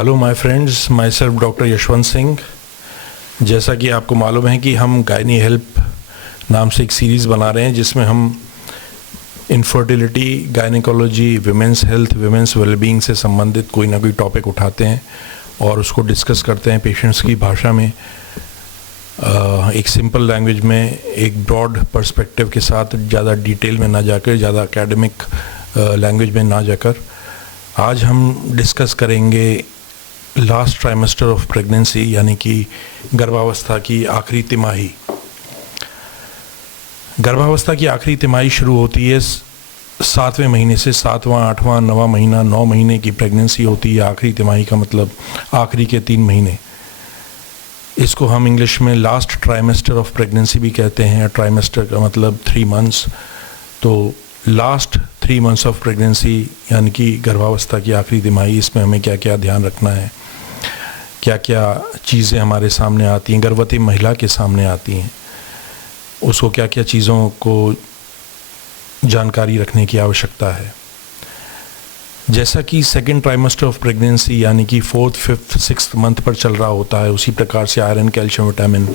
Hello my friends, my self doctor Yashwant Singh. जैसा कि आपको मालूम है कि हम गायनी हेल्प नाम से एक सीरीज़ बना रहे हैं जिसमें हम infertility, gynaecology, women's health, women's wellbeing से संबंधित कोई ना कोई टॉपिक उठाते हैं और उसको डिस्कस करते हैं पेशेंट्स की भाषा में, एक सिंपल लैंग्वेज में, एक ब्रॉड पर्सपेक्टिव के साथ, ज़्यादा डिटेल में ना जाकर, ज़्यादा एकेडमिक लैंग्वेज में ना जाकर। आज हम डिस्कस करेंगे लास्ट ट्राइमेस्टर ऑफ प्रेगनेंसी, यानी कि गर्भावस्था की आखिरी तिमाही। गर्भावस्था की आखिरी तिमाही शुरू होती है 7वें महीने से। 7वां, 8वां, 9वां महीना, 9 महीने की प्रेगनेंसी होती है। आखिरी तिमाही का मतलब आखिरी के 3 महीने। इसको हम इंग्लिश में लास्ट ट्राइमेस्टर ऑफ प्रेगनेंसी भी कहते हैं। ट्राइमेस्टर का मतलब 3 मंथ्स। तो लास्ट 3 मंथ्स ऑफ प्रेगनेंसी यानी कि गर्भावस्था की आखिरी तिमाही, इसमें हमें क्या क्या ध्यान रखना है, क्या क्या चीज़ें हमारे सामने आती हैं, गर्भवती महिला के सामने आती हैं, उसको क्या क्या चीज़ों को जानकारी रखने की आवश्यकता है। जैसा कि सेकेंड ट्राइमेस्टर ऑफ प्रेगनेंसी यानी कि 4th, 5th, 6th मंथ पर चल रहा होता है, उसी प्रकार से आयरन, कैल्शियम, विटामिन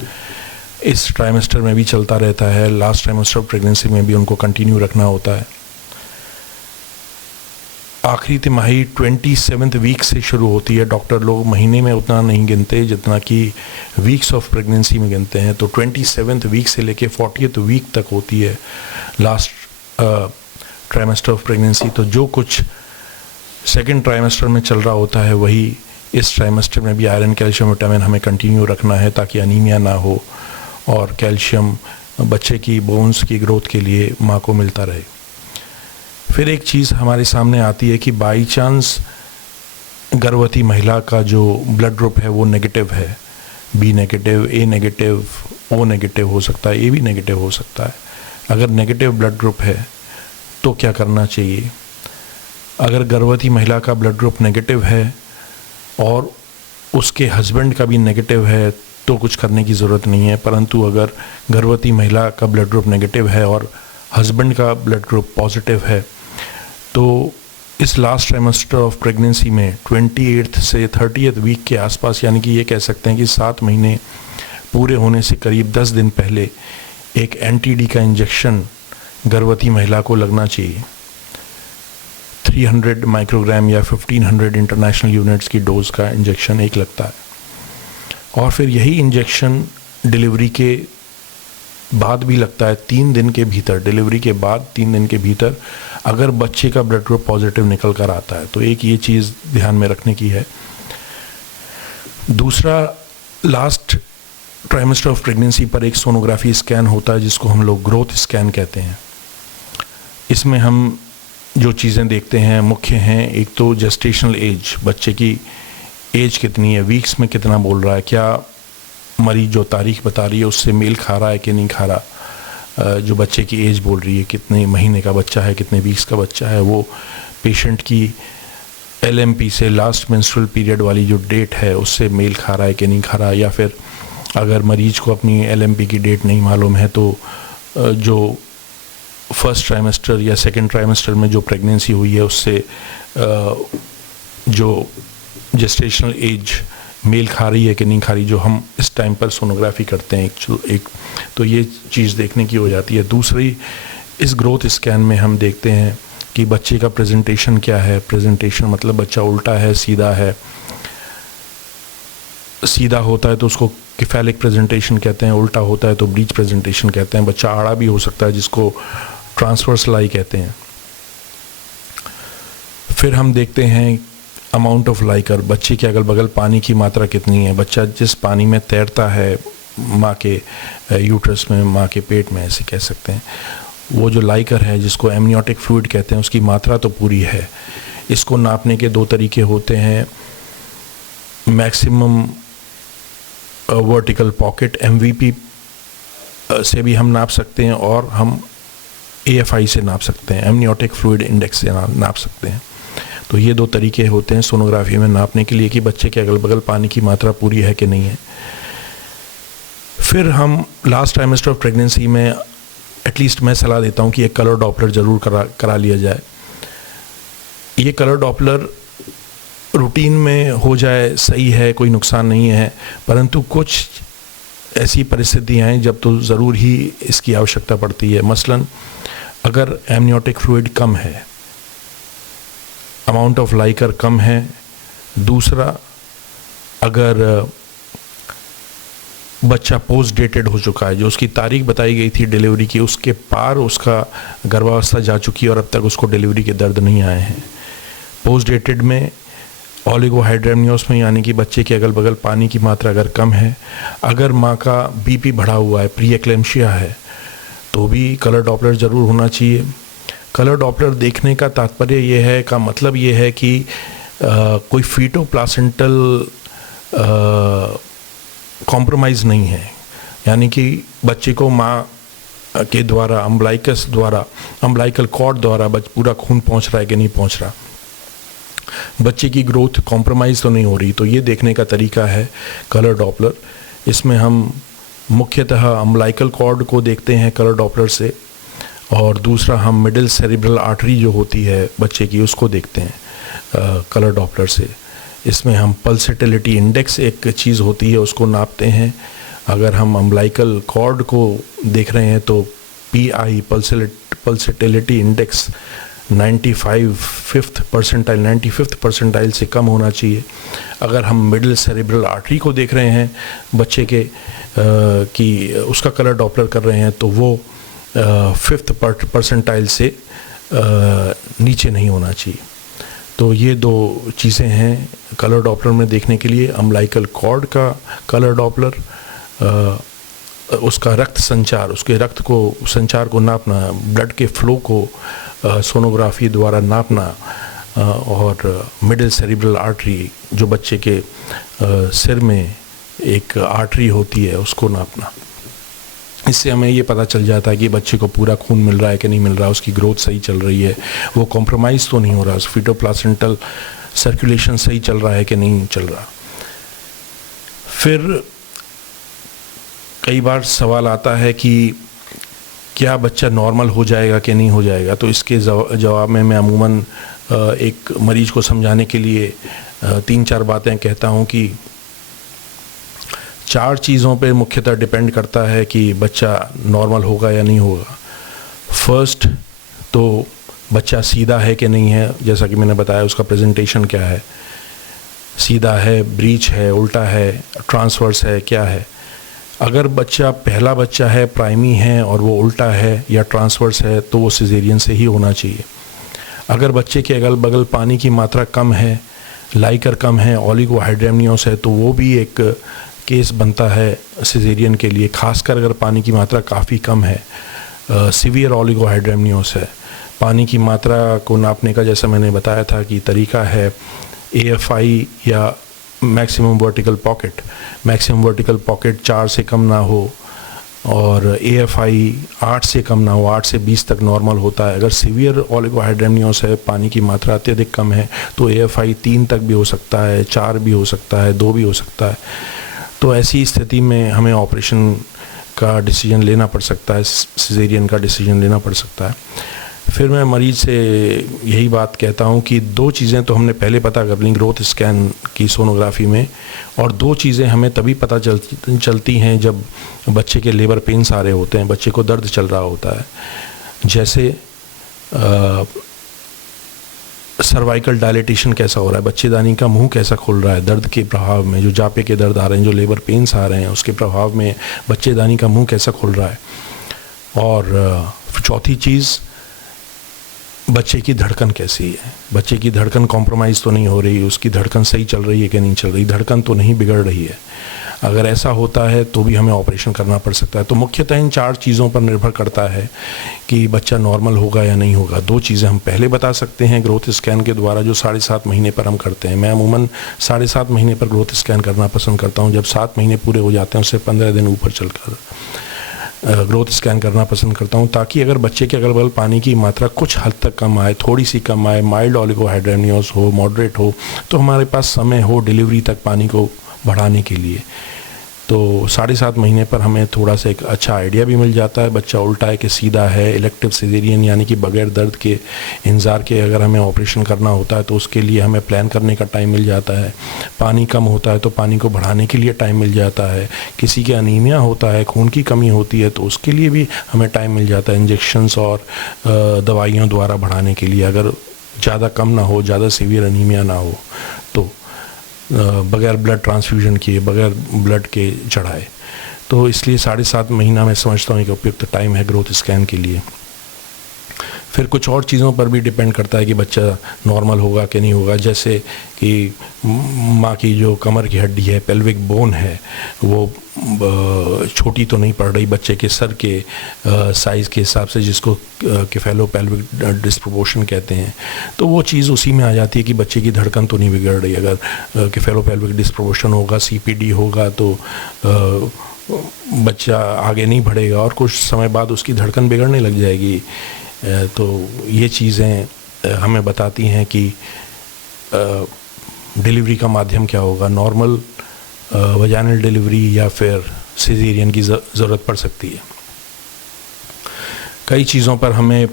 इस ट्राइमेस्टर में भी चलता रहता है। लास्ट ट्राइमेस्टर ऑफ प्रेगनेंसी में भी उनको कंटिन्यू रखना होता है। आखिरी तिमाही 27th वीक से शुरू होती है। डॉक्टर लोग महीने में उतना नहीं गिनते जितना कि वीक्स ऑफ प्रेगनेंसी में गिनते हैं। तो 27th वीक से लेके 40th वीक तक होती है लास्ट ट्राइमेस्टर ऑफ प्रेगनेंसी। तो जो कुछ सेकेंड ट्राइमेस्टर में चल रहा होता है वही इस ट्राइमेस्टर में भी आयरन, कैल्शियम, विटामिन हमें कंटिन्यू रखना है ताकि अनीमिया ना हो और कैल्शियम बच्चे की बोन्स की ग्रोथ के लिए माँ को मिलता रहे। फिर एक चीज़ हमारे सामने आती है कि बाई चांस गर्भवती महिला का जो ब्लड ग्रुप है वो नेगेटिव है, बी नेगेटिव, ए नेगेटिव, ओ नेगेटिव हो सकता है, ए भी नेगेटिव हो सकता है। अगर नेगेटिव ब्लड ग्रुप है तो क्या करना चाहिए? अगर गर्भवती महिला का ब्लड ग्रुप नेगेटिव है और उसके हस्बैंड का भी नेगेटिव है तो कुछ करने की ज़रूरत नहीं है। परंतु अगर गर्भवती महिला का ब्लड ग्रुप नेगेटिव है और हस्बैंड का ब्लड ग्रुप पॉजिटिव है तो इस लास्ट ट्राइमेस्टर ऑफ प्रेगनेंसी में 28th से 30th वीक के आसपास, यानी कि ये कह सकते हैं कि 7 महीने पूरे होने से करीब 10 दिन पहले एक एंटी-डी का इंजेक्शन गर्भवती महिला को लगना चाहिए। 300 माइक्रोग्राम या 1500 इंटरनेशनल यूनिट्स की डोज का इंजेक्शन एक लगता है। और फिर यही इंजेक्शन डिलीवरी के बाद भी लगता है 3 दिन के भीतर। डिलीवरी के बाद 3 दिन के भीतर अगर बच्चे का ब्लड ग्रुप पॉजिटिव निकल कर आता है तो एक ये चीज़ ध्यान में रखने की है। दूसरा, लास्ट ट्राइमेस्टर ऑफ प्रेगनेंसी पर एक सोनोग्राफी स्कैन होता है जिसको हम लोग ग्रोथ स्कैन कहते हैं। इसमें हम जो चीज़ें देखते हैं मुख्य हैं, एक तो जेस्टेशनल एज, बच्चे की एज कितनी है, वीक्स में कितना बोल रहा है, क्या मरीज जो तारीख बता रही है उससे मेल खा रहा है कि नहीं खा रहा, जो बच्चे की एज बोल रही है, कितने महीने का बच्चा है, कितने वीक्स का बच्चा है, वो पेशेंट की LMP से, लास्ट मेंस्ट्रुअल पीरियड वाली जो डेट है उससे मेल खा रहा है कि नहीं खा रहा। या फिर अगर मरीज को अपनी LMP की डेट नहीं मालूम है तो जो फर्स्ट ट्राइमेस्टर या सेकेंड ट्राइमेस्टर में जो प्रेगनेंसी हुई है उससे जो जेस्टेशनल एज मेल खा रही है कि नहीं खा रही, जो हम इस टाइम पर सोनोग्राफी करते हैं एक तो ये चीज़ देखने की हो जाती है। दूसरी, इस ग्रोथ स्कैन में हम देखते हैं कि बच्चे का प्रेजेंटेशन क्या है। प्रेजेंटेशन मतलब बच्चा उल्टा है, सीधा है। सीधा होता है तो उसको किफैलिक प्रेजेंटेशन कहते हैं, उल्टा होता है तो ब्रीच प्रेजेंटेशन कहते हैं। बच्चा आड़ा भी हो सकता है जिसको ट्रांसवर्सल आई कहते हैं। फिर हम देखते हैं अमाउंट ऑफ लाइकर, बच्चे के अगल बगल पानी की मात्रा कितनी है, बच्चा जिस पानी में तैरता है माँ के यूट्रस में, माँ के पेट में, ऐसे कह सकते हैं, वो जो लाइकर है जिसको एमनियोटिक फ्लूइड कहते हैं उसकी मात्रा तो पूरी है। इसको नापने के 2 तरीके होते हैं। मैक्सिमम वर्टिकल पॉकेट MVP से भी हम नाप सकते हैं और हम AFI से नाप सकते हैं, एमनियोटिक फ्लूइड इंडेक्स से नाप सकते हैं। तो ये 2 तरीके होते हैं सोनोग्राफी में नापने के लिए कि बच्चे के अगल बगल पानी की मात्रा पूरी है कि नहीं है। फिर हम लास्ट ट्राइमेस्टर ऑफ प्रेगनेंसी में एटलीस्ट मैं सलाह देता हूँ कि एक कलर डॉपलर ज़रूर करा लिया जाए। ये कलर डॉपलर रूटीन में हो जाए सही है, कोई नुकसान नहीं है, परंतु कुछ ऐसी परिस्थितियाँ हैं जब तो ज़रूर ही इसकी आवश्यकता पड़ती है। मसलन अगर एमनियोटिक फ्लूइड कम है, अमाउंट ऑफ लाइकर कम है, दूसरा अगर बच्चा पोस्ट डेटेड हो चुका है, जो उसकी तारीख बताई गई थी डिलीवरी की उसके पार उसका गर्भावस्था जा चुकी है और अब तक उसको डिलीवरी के दर्द नहीं आए हैं। पोस्ट डेटेड में ओलिगोहाइड्रेमनियोस में यानी कि बच्चे के अगल बगल पानी की मात्रा अगर कम है, अगर माँ का बीपी बढ़ा हुआ है, प्री एक्लेम्शिया है, तो भी कलर डॉपलर ज़रूर होना चाहिए। कलर डॉपलर देखने का तात्पर्य ये है, का मतलब ये है कि कोई फीटो प्लासेंटल कॉम्प्रोमाइज़ नहीं है, यानी कि बच्चे को माँ के द्वारा अम्बलाइकल कॉर्ड द्वारा पूरा खून पहुँच रहा है कि नहीं पहुँच रहा, बच्चे की ग्रोथ कॉम्प्रोमाइज़ तो नहीं हो रही। तो ये देखने का तरीका है कलर डॉपलर। इसमें हम मुख्यतः अम्बलाइकल कॉर्ड को देखते हैं कलर डॉपलर से, और दूसरा हम मिडिल सेरिब्रल आर्टरी जो होती है बच्चे की उसको देखते हैं कलर डॉपलर से। इसमें हम पल्सेटिलिटी इंडेक्स एक चीज़ होती है उसको नापते हैं। अगर हम अम्बलाइकल कॉर्ड को देख रहे हैं तो PI पल्सेटिलिटी इंडेक्स 95th परसेंटाइल से कम होना चाहिए। अगर हम मिडिल सेरिब्रल आर्टरी को देख रहे हैं बच्चे के कि उसका कलर डॉपलर कर रहे हैं तो वो 5th परसेंटाइल से नीचे नहीं होना चाहिए। तो ये दो चीज़ें हैं कलर डॉपलर में देखने के लिए। अम्बलाइकल कॉर्ड का कलर डॉपलर, उसका रक्त संचार, उसके रक्त को संचार को नापना, ब्लड के फ्लो को सोनोग्राफी द्वारा नापना, और मिडिल सेरिब्रल आर्टरी जो बच्चे के सिर में एक आर्टरी होती है उसको नापना। इससे हमें ये पता चल जाता है कि बच्चे को पूरा खून मिल रहा है कि नहीं मिल रहा, उसकी ग्रोथ सही चल रही है, वो कॉम्प्रोमाइज़ तो नहीं हो रहा, फीटोप्लासेंटल सर्कुलेशन सही चल रहा है कि नहीं चल रहा। फिर कई बार सवाल आता है कि क्या बच्चा नॉर्मल हो जाएगा कि नहीं हो जाएगा। तो इसके जवाब में मैं अमूमन एक मरीज को समझाने के लिए 3-4 बातें कहता हूँ कि 4 चीज़ों पे मुख्यतः डिपेंड करता है कि बच्चा नॉर्मल होगा या नहीं होगा। फर्स्ट तो बच्चा सीधा है कि नहीं है, जैसा कि मैंने बताया उसका प्रेजेंटेशन क्या है, सीधा है, ब्रीच है, उल्टा है, ट्रांसवर्स है, क्या है। अगर बच्चा पहला बच्चा है, प्राइमी है और वो उल्टा है या ट्रांसवर्स है तो वो सिजेरियन से ही होना चाहिए। अगर बच्चे के अगल बगल पानी की मात्रा कम है, लाइकर कम है, ओलिगोहाइड्रेमनियोस है, तो वो भी एक केस बनता है सिजेरियन के लिए, खासकर अगर पानी की मात्रा काफ़ी कम है, सीवियर ओलिगोहाइड्रेमनियोस है। पानी की मात्रा को नापने का जैसा मैंने बताया था कि तरीका है AFI या maximum vertical pocket. Maximum vertical pocket 4 से कम ना हो और AFI 8 से कम ना हो, 8 से 20 तक नॉर्मल होता है। अगर सीवियर ओलिगोहाइड्रेमनियोस है, पानी की मात्रा अत्यधिक कम है, तो AFI 3 तक भी हो सकता है, 4 भी हो सकता है, 2 भी हो सकता है। तो ऐसी स्थिति में हमें ऑपरेशन का डिसीजन लेना पड़ सकता है, सिजेरियन का डिसीजन लेना पड़ सकता है। फिर मैं मरीज़ से यही बात कहता हूँ कि 2 चीज़ें तो हमने पहले पता कर ली ग्रोथ स्कैन की सोनोग्राफी में, और 2 चीज़ें हमें तभी पता चलती हैं जब बच्चे के लेबर पेन्स आ रहे होते हैं, बच्चे को दर्द चल रहा होता है। जैसे सर्वाइकल डायलेटेशन कैसा हो रहा है, बच्चेदानी का मुंह कैसा खुल रहा है दर्द के प्रभाव में, जो जापे के दर्द आ रहे हैं, जो लेबर पेन्स आ रहे हैं उसके प्रभाव में बच्चेदानी का मुंह कैसा खुल रहा है। और चौथी चीज़, बच्चे की धड़कन कैसी है, बच्चे की धड़कन कॉम्प्रोमाइज़ तो नहीं हो रही, उसकी धड़कन सही चल रही है कि नहीं चल रही, धड़कन तो नहीं बिगड़ रही है। अगर ऐसा होता है तो भी हमें ऑपरेशन करना पड़ सकता है। तो मुख्यतः इन 4 चीज़ों पर निर्भर करता है कि बच्चा नॉर्मल होगा या नहीं होगा। 2 चीज़ें हम पहले बता सकते हैं ग्रोथ स्कैन के द्वारा, जो 7.5 महीने पर हम करते हैं। मैं अमूमन 7.5 महीने पर ग्रोथ स्कैन करना पसंद करता हूँ। जब 7 महीने पूरे हो जाते हैं उससे 15 दिन ऊपर चलकर ग्रोथ स्कैन करना पसंद करता हूं, ताकि अगर बच्चे के अगल बगल पानी की मात्रा कुछ हद तक कम आए, थोड़ी सी कम आए, माइल्ड ओलिगोहाइड्रेमनियोस हो, मॉडरेट हो, तो हमारे पास समय हो डिलीवरी तक पानी को बढ़ाने के लिए। तो 7.5 महीने पर हमें थोड़ा सा एक अच्छा आइडिया भी मिल जाता है बच्चा उल्टा है कि सीधा है। इलेक्टिव सिजेरियन यानी कि बगैर दर्द के इंतज़ार के अगर हमें ऑपरेशन करना होता है तो उसके लिए हमें प्लान करने का टाइम मिल जाता है। पानी कम होता है तो पानी को बढ़ाने के लिए टाइम मिल जाता है। किसी के अनीमिया होता है, खून की कमी होती है, तो उसके लिए भी हमें टाइम मिल जाता है इंजेक्शंस और दवाइयों द्वारा बढ़ाने के लिए। अगर ज़्यादा कम ना हो, ज़्यादा सीवियर अनीमिया ना हो तो बगैर ब्लड ट्रांसफ्यूजन किए, बगैर ब्लड के चढ़ाए। तो इसलिए 7.5 महीना मैं समझता हूँ कि उपयुक्त टाइम है ग्रोथ स्कैन के लिए। फिर कुछ और चीज़ों पर भी डिपेंड करता है कि बच्चा नॉर्मल होगा कि नहीं होगा, जैसे कि माँ की जो कमर की हड्डी है, पेल्विक बोन है, वो छोटी तो नहीं पड़ रही बच्चे के सर के साइज़ के हिसाब से, जिसको केफेलो पेल्विक डिस्प्रोपोर्शन कहते हैं। तो वो चीज़ उसी में आ जाती है कि बच्चे की धड़कन तो नहीं बिगड़ रही। अगर केफेलो पेल्विक डिस्प्रोपोर्शन होगा, CPD होगा, तो बच्चा आगे नहीं बढ़ेगा और कुछ समय बाद उसकी धड़कन बिगड़ने लग जाएगी। तो ये चीज़ें हमें बताती हैं कि डिलीवरी का माध्यम क्या होगा, नॉर्मल वजाइनल डिलीवरी या फिर सिजेरियन की ज़रूरत पड़ सकती है। कई चीज़ों पर हमें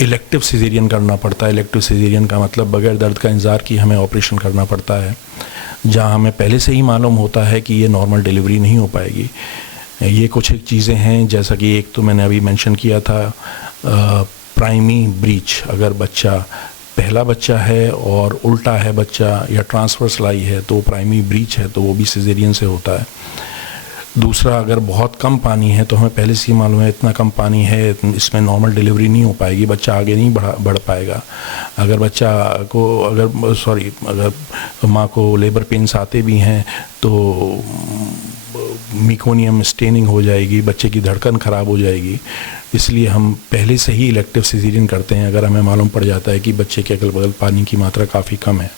इलेक्टिव सिजेरियन करना पड़ता है। इलेक्टिव सिजेरियन का मतलब बगैर दर्द का इंतज़ार किए हमें ऑपरेशन करना पड़ता है, जहां हमें पहले से ही मालूम होता है कि ये नॉर्मल डिलीवरी नहीं हो पाएगी। ये कुछ एक चीज़ें हैं, जैसा कि एक तो मैंने अभी मेंशन किया था, प्राइमी ब्रीच। अगर बच्चा पहला बच्चा है और उल्टा है बच्चा या ट्रांसवर्स लाई है तो प्राइमी ब्रीच है, तो वो भी सिजेरियन से होता है। दूसरा, अगर बहुत कम पानी है तो हमें पहले से ही मालूम है इतना कम पानी है, इसमें नॉर्मल डिलीवरी नहीं हो पाएगी, बच्चा आगे नहीं बढ़ पाएगा। अगर बच्चा को अगर माँ को लेबर पेन्स आते भी हैं तो मिकोनियम स्टेनिंग हो जाएगी, बच्चे की धड़कन ख़राब हो जाएगी। इसलिए हम पहले से ही इलेक्टिव सिजेरियन करते हैं अगर हमें मालूम पड़ जाता है कि बच्चे के अगल बगल पानी की मात्रा काफ़ी कम है।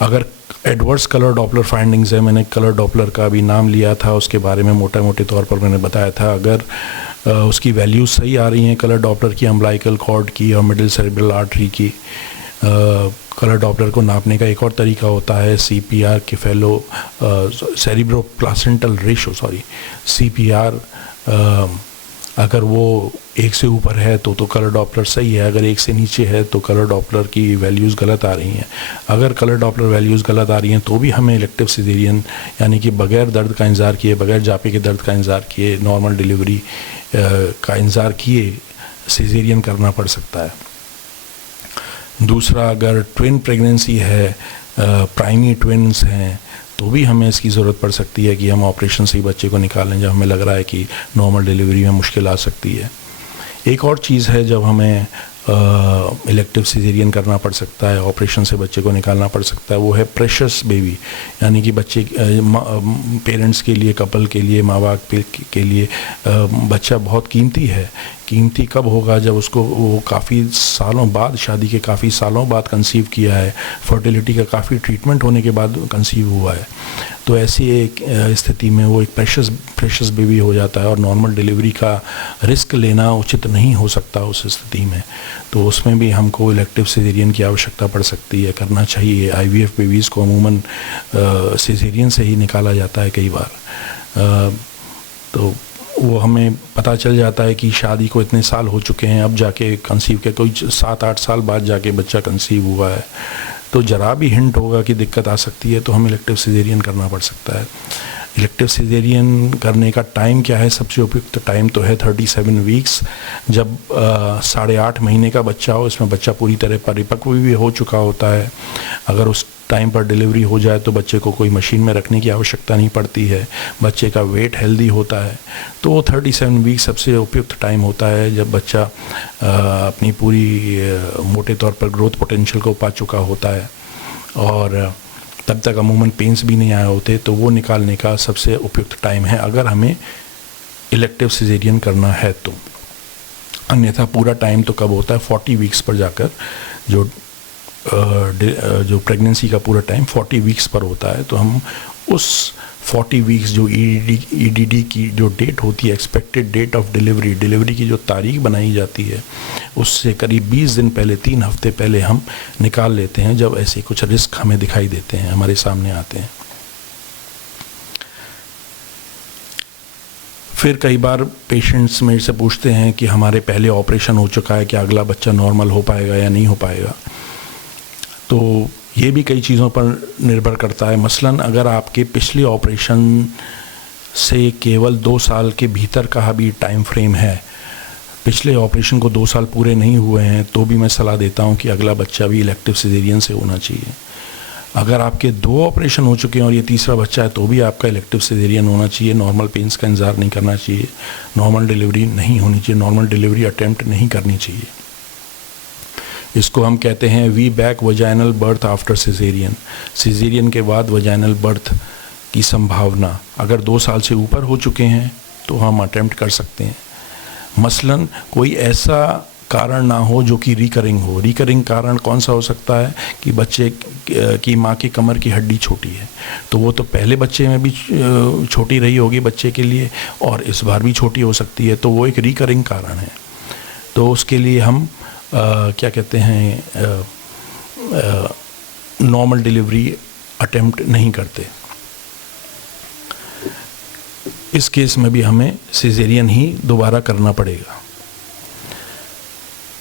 अगर एडवर्स कलर डॉपलर फाइंडिंग्स है, मैंने कलर डॉपलर का भी नाम लिया था, उसके बारे में मोटे तौर पर मैंने बताया था। अगर उसकी वैल्यूज सही आ रही हैं कलर डॉपलर की, अम्बिलिकल कॉर्ड की और मिडिल सेरेब्रल आर्टरी की, कलर डॉपलर को नापने का एक और तरीका होता है CPR cephalo cerebro placental ratio CPR। अगर वो 1 से ऊपर है तो कलर डॉपलर सही है, अगर 1 से नीचे है तो कलर डॉपलर की वैल्यूज़ गलत आ रही हैं। अगर कलर डॉपलर वैल्यूज़ गलत आ रही हैं तो भी हमें इलेक्टिव सिजेरियन यानी कि बगैर दर्द का इंतज़ार किए, बगैर जापे के दर्द का इंतज़ार किए, नॉर्मल डिलीवरी का इंतज़ार किए सिजेरियन करना पड़ सकता है। दूसरा, अगर ट्विन प्रेगनेंसी है, प्राइमी ट्विन्स हैं, तो भी हमें इसकी ज़रूरत पड़ सकती है कि हम ऑपरेशन से ही बच्चे को निकालें जब हमें लग रहा है कि नॉर्मल डिलीवरी में मुश्किल आ सकती है। एक और चीज़ है जब हमें इलेक्टिव सिजेरियन करना पड़ सकता है, ऑपरेशन से बच्चे को निकालना पड़ सकता है, वो है प्रेशस बेबी। यानी कि बच्चे पेरेंट्स के लिए, कपल के लिए, माँ बाप के लिए बच्चा बहुत कीमती है। कीमती कब होगा? जब उसको वो काफ़ी सालों बाद, शादी के काफ़ी सालों बाद कंसीव किया है, फर्टिलिटी का काफ़ी ट्रीटमेंट होने के बाद कंसीव हुआ है। तो ऐसी एक स्थिति में वो एक प्रेशस बेबी हो जाता है और नॉर्मल डिलीवरी का रिस्क लेना उचित नहीं हो सकता उस स्थिति में। तो उसमें भी हमको इलेक्टिव सिजेरियन की आवश्यकता पड़ सकती है, करना चाहिए। IVF बेबीज़ को अमूमन सिजेरियन से ही निकाला जाता है कई बार। तो वो हमें पता चल जाता है कि शादी को इतने साल हो चुके हैं, अब जाके कंसीव के कोई 7-8 साल बाद जाके बच्चा कंसीव हुआ है, तो जरा भी हिंट होगा कि दिक्कत आ सकती है तो हमें इलेक्टिव सिजेरियन करना पड़ सकता है। इलेक्टिव सिजेरियन करने का टाइम क्या है? सबसे उपयुक्त टाइम तो है 37 वीक्स। जब 8.5 महीने का बच्चा हो, इसमें बच्चा पूरी तरह परिपक्व भी हो चुका होता है। अगर उस टाइम पर डिलीवरी हो जाए तो बच्चे को कोई मशीन में रखने की आवश्यकता नहीं पड़ती है, बच्चे का वेट हेल्दी होता है, तो 37 वीक सबसे उपयुक्त टाइम होता है जब बच्चा अपनी पूरी मोटे तौर पर ग्रोथ पोटेंशियल को पा चुका होता है और तब तक अमूमन पेन्स भी नहीं आए होते। तो वो निकालने का सबसे उपयुक्त टाइम है अगर हमें इलेक्टिव सिजेरियन करना है तो। अन्यथा पूरा टाइम तो कब होता है? 40 वीक्स पर जाकर जो प्रेगनेंसी का पूरा टाइम 40 वीक्स पर होता है। तो हम उस 40 वीक्स जो EDD की जो डेट होती है, एक्सपेक्टेड डेट ऑफ डिलीवरी की जो तारीख बनाई जाती है, उससे करीब 20 दिन पहले, 3 हफ्ते पहले हम निकाल लेते हैं जब ऐसे कुछ रिस्क हमें दिखाई देते हैं, हमारे सामने आते हैं। फिर कई बार पेशेंट्स मेरे से पूछते हैं कि हमारे पहले ऑपरेशन हो चुका है, क्या अगला बच्चा नॉर्मल हो पाएगा या नहीं हो पाएगा। तो ये भी कई चीज़ों पर निर्भर करता है। मसलन अगर आपके पिछले ऑपरेशन से केवल 2 साल के भीतर का भी टाइम फ्रेम है, पिछले ऑपरेशन को 2 साल पूरे नहीं हुए हैं, तो भी मैं सलाह देता हूँ कि अगला बच्चा भी इलेक्टिव सिजेरियन से होना चाहिए। अगर आपके 2 ऑपरेशन हो चुके हैं और ये तीसरा बच्चा है, तो भी आपका इलेक्टिव सिजेरियन होना चाहिए। नॉर्मल पेंस का इंतज़ार नहीं करना चाहिए, नॉर्मल डिलीवरी नहीं होनी चाहिए, नॉर्मल डिलीवरी अटेम्प्ट नहीं करनी चाहिए। इसको हम कहते हैं V back vaginal birth after caesarean. Caesarean के बाद वजाइनल बर्थ की संभावना अगर 2 साल से ऊपर हो चुके हैं तो हम अटेम्प्ट कर सकते हैं। मसलन कोई ऐसा कारण ना हो जो कि रिकरिंग हो। रिकरिंग कारण कौन सा हो सकता है कि बच्चे की माँ की कमर की हड्डी छोटी है, तो वो तो पहले बच्चे में भी छोटी रही होगी बच्चे के लिए, और इस बार भी छोटी हो सकती है, तो वो एक रिकरिंग कारण है। तो उसके लिए हम क्या कहते हैं, नॉर्मल डिलीवरी अटेम्प्ट नहीं करते। इस केस में भी हमें सिजेरियन ही दोबारा करना पड़ेगा।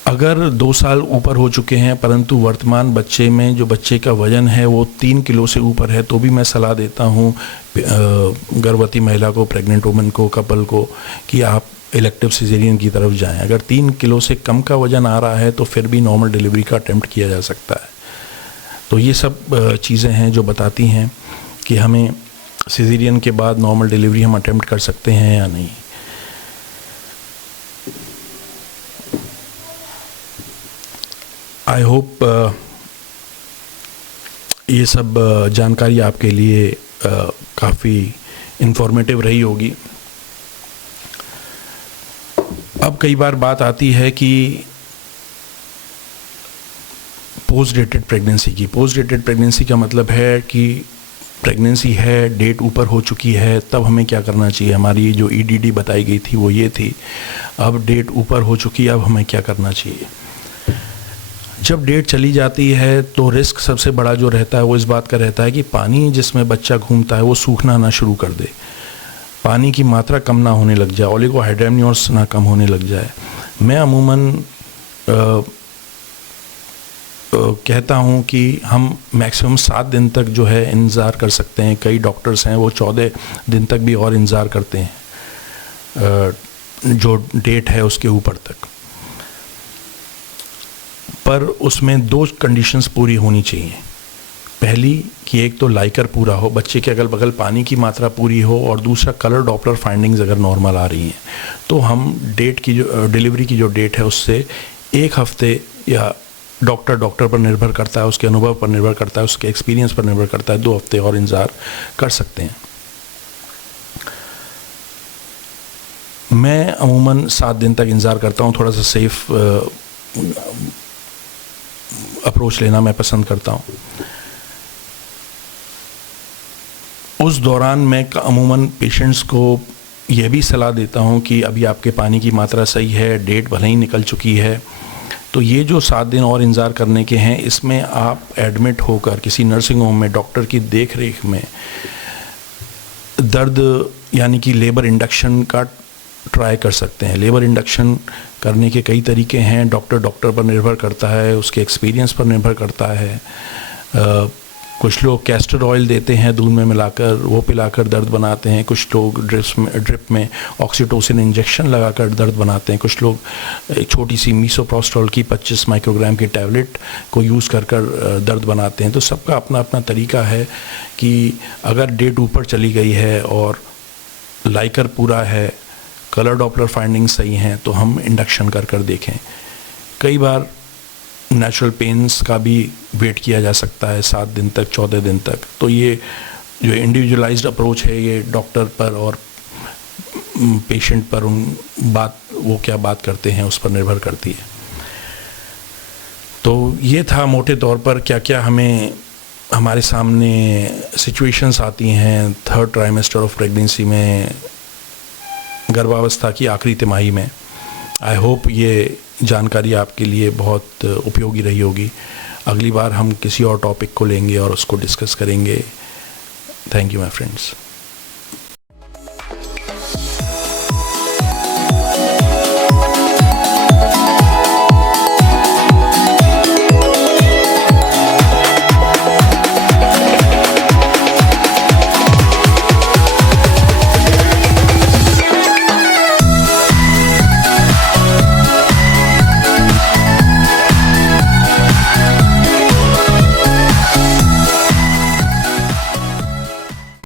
अगर 2 साल ऊपर हो चुके हैं परंतु वर्तमान बच्चे में जो बच्चे का वज़न है वो 3 किलो से ऊपर है, तो भी मैं सलाह देता हूँ गर्भवती महिला को, प्रेग्नेंट वुमन को, कपल को, कि आप इलेक्टिव सिजेरियन की तरफ जाएं। अगर 3 किलो से कम का वज़न आ रहा है तो फिर भी नॉर्मल डिलीवरी का अटेम्प्ट किया जा सकता है। तो ये सब चीज़ें हैं जो बताती हैं कि हमें सिजेरियन के बाद नॉर्मल डिलीवरी हम अटेम्प्ट कर सकते हैं या नहीं। आई होप ये सब जानकारी आपके लिए काफ़ी इन्फॉर्मेटिव रही होगी। अब कई बार बात आती है कि पोस्ट डेटेड प्रेगनेंसी की। पोस्ट डेटेड प्रेगनेंसी का मतलब है कि प्रेगनेंसी है, डेट ऊपर हो चुकी है, तब हमें क्या करना चाहिए। हमारी जो ईडीडी बताई गई थी वो ये थी। अब डेट ऊपर हो चुकी है, अब हमें क्या करना चाहिए। जब डेट चली जाती है तो रिस्क सबसे बड़ा जो रहता है वो इस बात का रहता है कि पानी जिसमें बच्चा घूमता है वो सूखना ना शुरू कर दे, पानी की मात्रा कम ना होने लग जाए, ओलिगोहाइड्रेमनियोर्स ना कम होने लग जाए। मैं अमूमन कहता हूँ कि हम मैक्सिमम 7 दिन तक जो है इंतज़ार कर सकते हैं। कई डॉक्टर्स हैं वो 14 दिन तक भी और इंतज़ार करते हैं, जो डेट है उसके ऊपर तक। पर उसमें 2 कंडीशंस पूरी होनी चाहिए। पहली कि एक तो लाइकर पूरा हो, बच्चे के अगल बगल पानी की मात्रा पूरी हो, और दूसरा कलर डॉपलर फाइंडिंग्स अगर नॉर्मल आ रही हैं तो हम डेट की जो डिलीवरी की जो डेट है उससे 1 हफ्ते, या डॉक्टर पर निर्भर करता है, उसके अनुभव पर निर्भर करता है, उसके एक्सपीरियंस पर निर्भर करता है, 2 हफ्ते और इंतज़ार कर सकते हैं। मैं अमूमन 7 दिन तक इंतज़ार करता हूँ, थोड़ा सा सेफ अप्रोच लेना मैं पसंद करता हूँ। उस दौरान मैं अमूमन पेशेंट्स को यह भी सलाह देता हूँ कि अभी आपके पानी की मात्रा सही है, डेट भले ही निकल चुकी है, तो ये जो 7 दिन और इंतज़ार करने के हैं, इसमें आप एडमिट होकर किसी नर्सिंग होम में डॉक्टर की देख रेख में दर्द यानी कि लेबर इंडक्शन का ट्राई कर सकते हैं। लेबर इंडक्शन करने के कई तरीके हैं, डॉक्टर पर निर्भर करता है, उसके एक्सपीरियंस पर निर्भर करता है। कुछ लोग कैस्टर ऑयल देते हैं दूध में मिलाकर, वो पिलाकर दर्द बनाते हैं। कुछ लोग ड्रिप में ऑक्सीटोसिन इंजेक्शन लगाकर दर्द बनाते हैं। कुछ लोग एक छोटी सी मीसोप्रोस्टॉल की 25 माइक्रोग्राम की टैबलेट को यूज़ कर दर्द बनाते हैं। तो सबका अपना अपना तरीका है कि अगर डेट ऊपर चली गई है और लाइकर पूरा है, कलर डॉपलर फाइंडिंग सही हैं, तो हम इंडक्शन कर देखें। कई बार नेचुरल पेन्स का भी वेट किया जा सकता है 7 दिन तक, 14 दिन तक। तो ये जो इंडिविजुअलाइज्ड अप्रोच है, ये डॉक्टर पर और पेशेंट पर वो क्या बात करते हैं उस पर निर्भर करती है। तो ये था मोटे तौर पर क्या क्या हमारे सामने सिचुएशंस आती हैं 3rd ट्राइमेस्टर ऑफ प्रेगनेंसी में, गर्भावस्था की आखिरी तिमाही में। आई होप ये जानकारी आपके लिए बहुत उपयोगी रही होगी। अगली बार हम किसी और टॉपिक को लेंगे और उसको डिस्कस करेंगे। Thank you my friends.